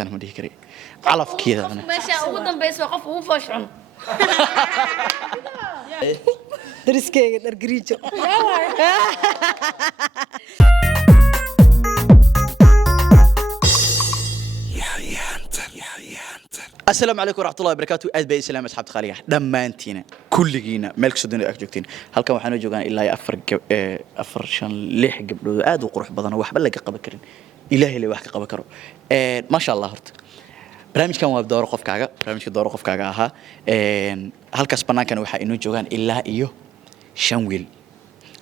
fiicantaan ma dhihi karay calafkeeda meesha ugu dambayso qof ugu fooshan dariskeyga dhargariijo السلام عليكم ورحمة الله وبركاته أدبي إسلام أصحاب خالية دمانتينا كل جينا ملك سوداني أكجوكتين هل كان وحنا جوجان إلا أفر شان ليح قبل آد وقروح بدنا وحبل لك قبل كرين إلهي اللي وحكي قبل كرو ما شاء الله هرت برامج كان واب دور قف كعجة برامج دور قف كعجة ها هل كسبنا كانوا وحا إنه جوجان إلا إيوه شنويل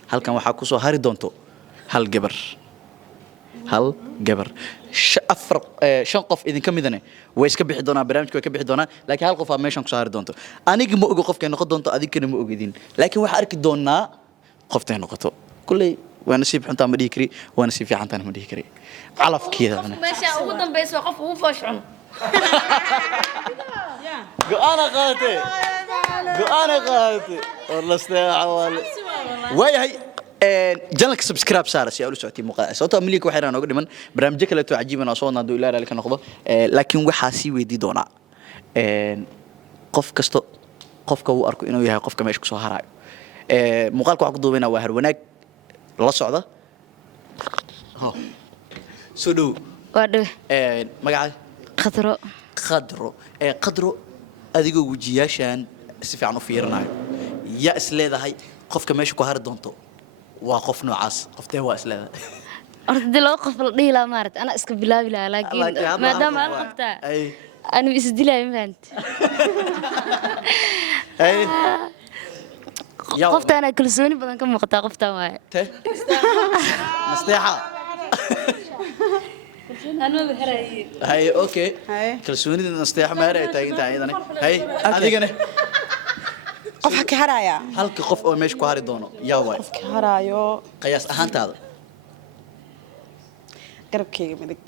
هل كان وحا كوسو هاري دونتو هل هل جبر أفر شن قف إذا كم إذا ويسك بيحضنا برامج كوي كبيحضنا لكن هل قف ما شن كسار دونتو أنا جم أوجو قف كأنه قد دونتو أذيك كأنه موجودين لكن واحد أركض دونا قفتين نقطة كل وأنا سيب حنتا مديكري وأنا سيب في حنتا مديكري على كذا أنا ماشي أول دم وقف ugu fooshan أنا قاتي والله استعوال وياي جنلك سبسكرايب صار سي أول ساعتين مقاطع صوت أمليك وحيران أقول من برامجك اللي تعجبنا صوتنا دو إلى لك نقضه لكن وحاسي ودي دونا قف كستو قف كو أركو إنه يها قف كماش كسو هراي مقالك عقدو بينا وهر وناك الله صعدة ها سودو وادو مقعد قدرو أديكو وجياشان سفيعنو فيرنا يا إسلام هاي قف كماش كهار دونتو وقف نوعاس قفتي هو إسلام أرد لو قف الديلا مارت أنا إسك بلا لكن ما دام أنا قفتها أنا بيسديلا يمنت قفت أنا كل سنة بدن كم مقطع قفتها معي مستيحة أنا بهراي هاي أوكي كل سنة نستيحة ما هراي تاين هاي أديكني qofka ka haraya halka qof oo meesha ku hari doono yaa way qofka harayo qiyaas ahaantaada garabkeyga midig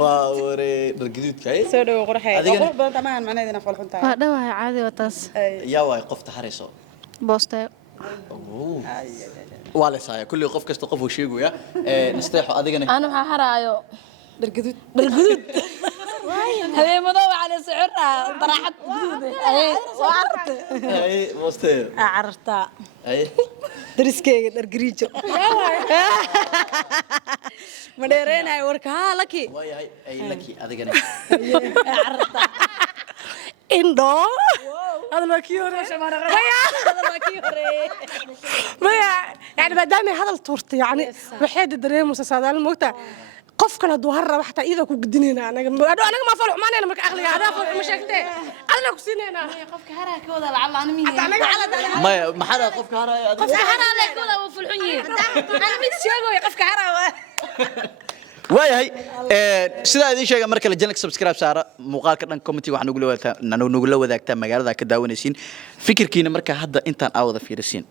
waa ware dhargidudka ay soo dhaw qurxay qofka badan tamaan macnaheedina fal xuntaa waa dhawahay caadi waa taas yaa way qofta harayso boostayo waa la saaya kulli qof kasta qof uu sheegaya nasteexo adigana أنا waxaa haraayo dhargidud هذه مضوعة على سعرها طرحت أي وعرت ay boosteeyo acarta ay dariskeyga dhargariijo ma dheereenay warka ha laki way ay laki adigana acarta indo هذا ما كيوري هذا ما كيوري ما يعني بدامي هذا التورت يعني وحيد دريم مسلسلات الموتى قف كان دوهر حتى إذا كقدنينا أنا ما فرح ما أنا مرك أغلى هذا فرح مشاكتة أنا كسينينا قف كهرها كودا لعل أنا مين ما حدا قف كهرا قف كهرها لا كودا وفلحني أنا مين شيء قف كهرها waayahay sida idin sheegay marka la jank subscribe saara muuqaalka dhan comment waxaan ugu la wadaagtaa magaalada ka daawanaysiin fikirkiina marka hadda intaan aawada fiirisiin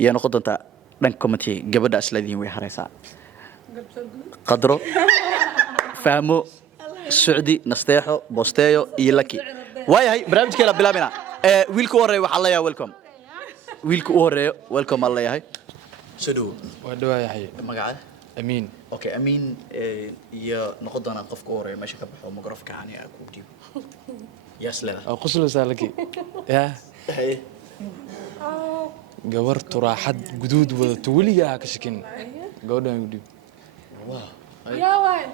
iyo noqon doonta dhan comment gabadha islaadiin way haraysaa qadro fahmo suudi nasteexo boosteeyo iyo laki waayahay barnaamijka la bilaabina wiilku horeeyo waxa la yaa welcome wiilku horeeyo welcome alla yahay soo waa dhawahay magaca أمين اوكي امين يا نقدنا قف كوري ماشي كبحو مقرف كاني اكو ديب يا سلام أو قصلو سالكي يا هي جورت راحت جدود وتولي كشكن جودا يودي يا وين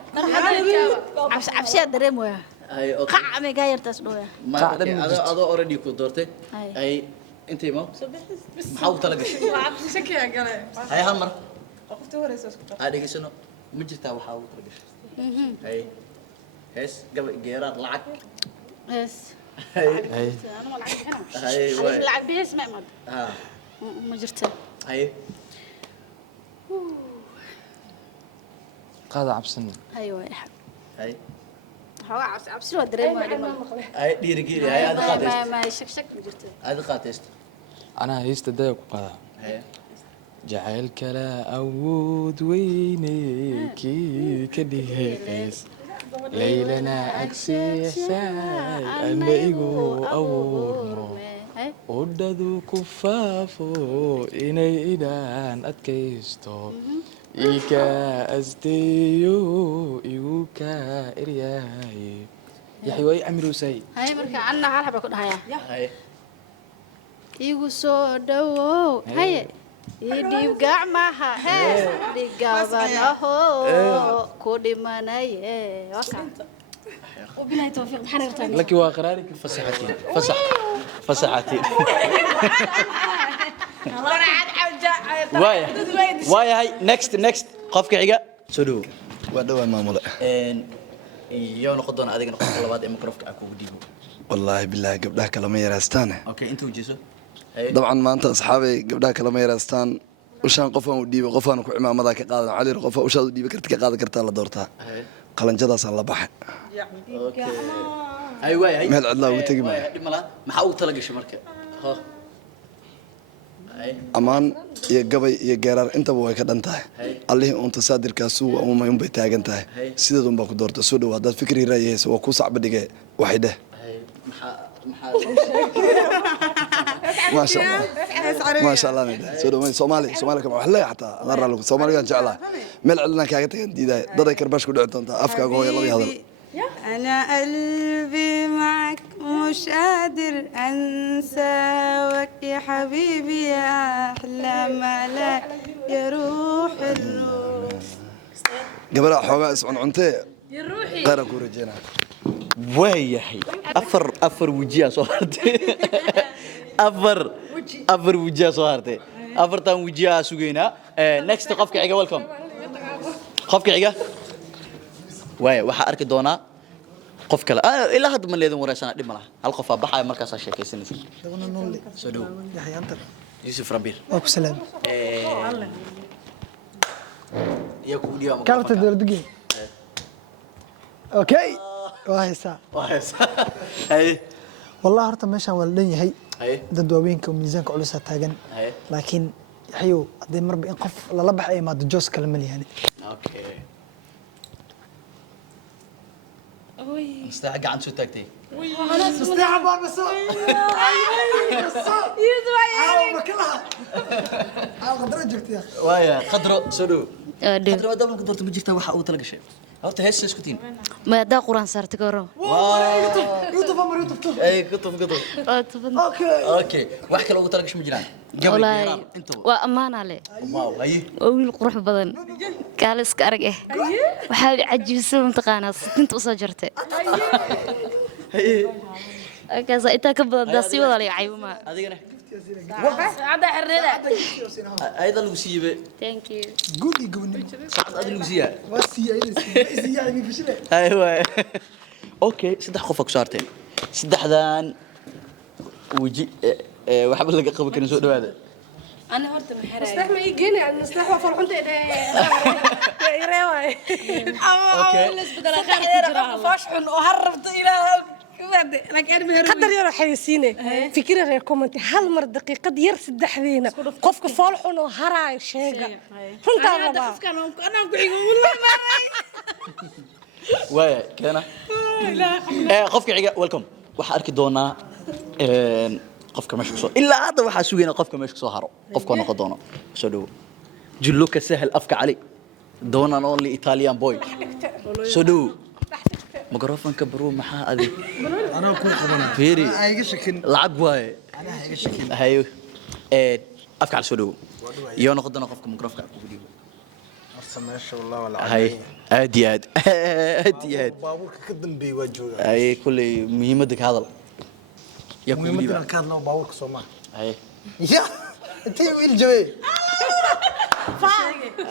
عبسي دريم ويا هي اوكي قعمي غير تسدويا ما هذا اوريدي كو دورتي اي انت ما محاول تلقش عبد شكي يا قلي هي همر قفت وريس هذه سنه مجتا وحاول تلقش هي هس قبل جيرات لعك يس هي انا ما لعب هنا هي وين لعب بيس ما مد ها ما جرت هي قاعد عبسن ايوه يا حب هي هو عبسي لو دريم هي ديرجيلي هي هذا قاتست ما شك جرت هذا قاتست أنا هيست دايق قاعد هي جعل كلا أود وينيكي كده قيس ليلنا أكسي ساي أنا إيجو أورمو ودادو كفافو إني إدان أتكيستو إيكا أزديو إيوكا إرياي يا حيوي عمرو ساي هاي مركا عنا عالها بكون هاي هاي igu soo dhawow haye ii dhiib gacmaha hee dhigabanaho ku dhimanaye وبالله توفيق محنا نرتاح لك وقرارك فسحتي فسحتي وايا هاي نكست قفك عيقا سدو ودوا مامولا يو نقدون هذيك نقطة لبعض ميكروفك أكو بديبو والله بالله قبلها كلام يراستان أوكي أنتوا جيسو طبعا ما أنت أصحابي قبلها كلام يراستان وشان قفا وديبو قفا نكو عمام ذاك قاعد علي قفا وشاد وديبو كرتك قاعد كرتا لا دورتها قلن جدا صار لبح أوكي أيوة هاي مهل عدلا وتجي معي ما حاول تلاقي شو مركب ها أمان يا جبي يا جرار أنت بوي كدنته الله أنت صادر كسو أو ما يوم بيتاجنته سيدا دم باكو دورت سود وهذا فكري رئيس وكو صعب دقة واحدة ما شاء الله ما شاء الله نده سود ما سومالي كم حلا حتى غير له سومالي كان شعله مل عندنا كاجت جديدة ضد كرباش كده أنت أفكار قوية الله هذا أنا قلبي معك مش قادر أنساك يا حبيبي يا أحلى ملاك يا روح الروح قبل حوجا اسمع عنتي يا روحي غير كورجينا وياهي أفر وجيه صورتي أفر وجيه صورتي أفر تام وجيه سوينا next قفك عجا welcome قفك عجا waxa arki doona qof kale ilaa hadda ma leedan wareysana dhib malaha hal qof baxay markaas sheekaysanaysa soo dhow yaxya antar yusuf rabir oo ku salaam ya ku diiwa ma kaarta dawladda okay waaysa hay wallahi horta meeshan waa dhan yahay hay dad waaweynka miisaanka culus taagan laakiin yaxyo haday marba in qof lala baxay ma joos kale ma leeyahay okay مستعجل عن شو تكتي مستعجل بان بس يدوي مكلها قدر جبت يا اخي وايا قدرو سدو قدرو ما دام قدرت مجيكتا waxa uu talaga shay horta hees iskutiin ما دا قران صارت كورو يوتيوب امر يوتيوب اي كتب اوكي wax kale ugu talaga shimo jiraan والله وأمان عليه واو هي ويل قروح بدن قال اسك ارق اه waxaa cajiibsan mtaqaana inta usoo jirtay kaza inta ka badan daasi wada la cayuma adigana عدا حريده ayda lagu siibay thank you جودي جوني saacad adiga lagu siiyay واسي ايدي يعني بفشله ايوه اوكي saddex qof ku saarteen saddexdan وجي waxba laga qaban karin soo dhawaada انا هرت محراي استحمى يجيني أنا استحمى فرحان ده يا رواي اوكي فاشحن وهربت إلى قدر يا حيسينه فكرة ريكم أنت هل مر دقيقة دير سدحذينا قفك فالحن وهراي شيء أنت الله انا قعيق والله وايا كنا qofka xiga welcome waxa arki doona qofka meesha soo ilaa hadda waxa sugeena qofka meesha soo haro qofka noqon doono soo dhaw julluka sahal afka cali doona only Italian boy soo dhaw microphone-ka baro maxaa adi أنا أكون حبنا فيري أيش شكل lacag waaye أنا أيش شكل hayo afka cali soo dhaw iyo noqon doona qofka microphone-ka ku dhiibo ما شاء الله ولا هاي أدياد أدياد بابورك كدم بيواجهه هاي كل مهمتك هذا يا كل مهمتنا كان لو بابورك سوما هاي يا انت ويل جوي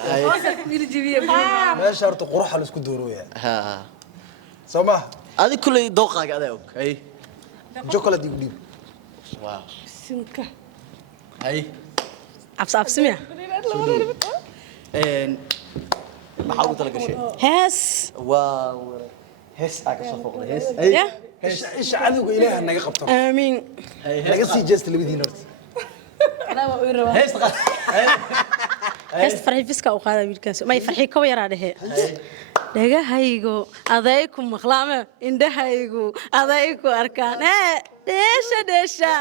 هاي ما شرط قروح على اسكو دورويا ها سوما هذه كل دوقة قاعدة أوك هاي جوكولا دي بدي واو سمكة هاي عبس سميع إن بحاول تلاقي شيء هاس واو هس أكشف فوق هس يا ايش عدو إله انك قبطه آمين لقى سي جست اللي بدي نورت هس هاس فرحي فيسكا وقاعدة بالكاس ما يفرحي كوي راده هاي dhagahaygu aday ku maqlaame indhahaygu aday ku arkaan dheesha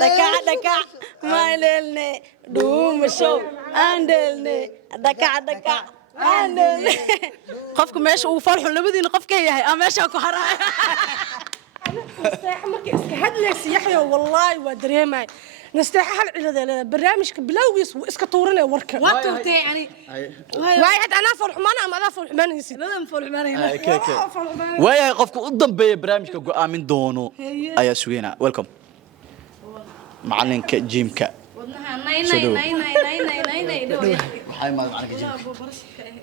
dhakac maaleelne dhuumashow aandeelne dhakac aandeelne qofku meesha uu falxun labadiina qof ka yahay aa meeshaa ku haraaya nasteexa markii iska hadlaysa yaxyo wallaahi waa dareemay nasteexa hal ciladeeda barnaamijka bilowgiis wuu iska tuuranaya warka waa tuurtay ani waayo hadda anaa falxumaana ama adaa falxumaanaysid ladan falxumaanayna waayahay qofka u dambeeya barnaamijka go'aamin doono ayaa sugeynaa welcome macalinka jiimka wadnaha Soo dhawow. nay maxay macalinka jiimka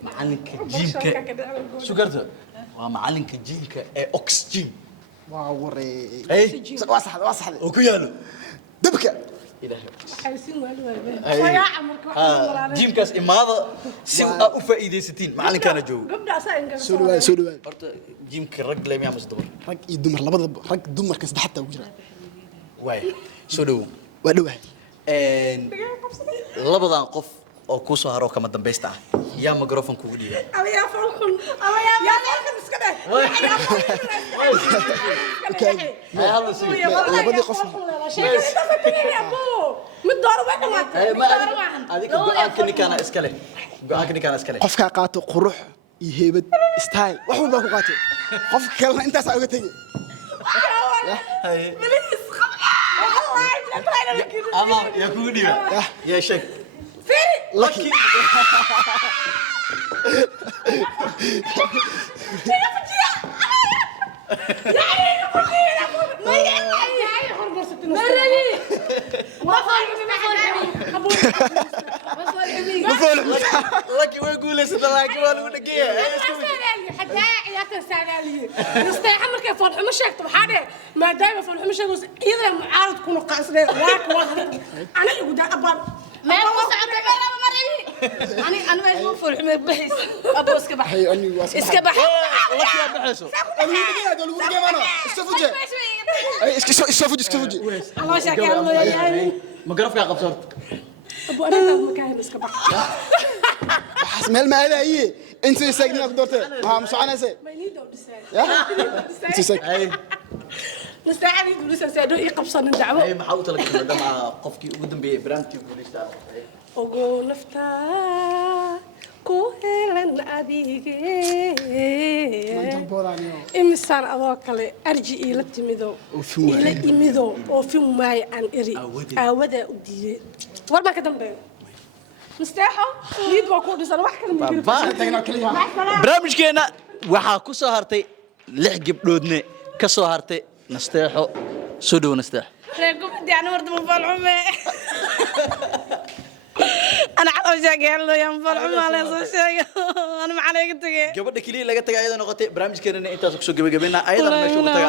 macalinka jiimka sugarta waa macalinka jiimka ee oxygen waa waree hey waa saxda oo ku yaalo dabka ilaahay jiimkaas imaada si aad u faa'iidaysatiin macalinkaana joogo soo dhawaad horta jiimka rag leemiyaa mas dumar rag iyo dumar labadaba rag dumarka saddexda ugu jira waay soo dhawow waa dhawaad labadan qof oo ku soo haro kama dambaysta ah yaa microphone kugu dhiibay abayaa falxun iska dheh labadii qof mid dooro way dhamaatay adiga go'aanka ninkaana iska leh qofkaa qaato qurux iyo heybad style wax walbaa ku qaatay qofka kalena intaasaa uga tegey ama yaa kugu dhiibay yaa sheeg lucky lucky way guuleysatay laakiin waa lagu dhageeyaa nasteexa markay falxumo sheegto waxaa dheh maadaama falxumo sheegayso iyadana mucaarad ku noqaasnee ana igu daa abaan meel ku socota meelaba marabi ani ma isma falxume baxis abo iska bax iska bax lucky aad baxayso Allah shakar loo yahay microphone qabso horta abo anaga makaan iska bax meel ma aadaye intuu isaagna ku doortay waxa ma soconaysa nasteexa ii dulisay saado ii qabsanin dacwo ay maxaa u talagalay madama qofkii ugu dambeeyay barnaamijkii guuleystaa ogo nafta ku helan adige imisaan adoo kale arji ila timido ila imido oo film maay aan iri aawada u diiday war ma ka dambeeyo nasteexo niid waa ku dhisan wax kale ma jiro barnaamijkeena waxaa ku soo hartay 6 gabdhoodne ka soo hartay nasteexo soo dhaw nasteexo reer gubadii ana warda ma falxume ana calaw shaqeyn loo yan falxume ala soo sheega ana macana iga tagay gabadha kaliya laga tagay ayada noqotay barnaamijkeena intaas ku soo gabagabeynaa ayadana meesha ugu tagay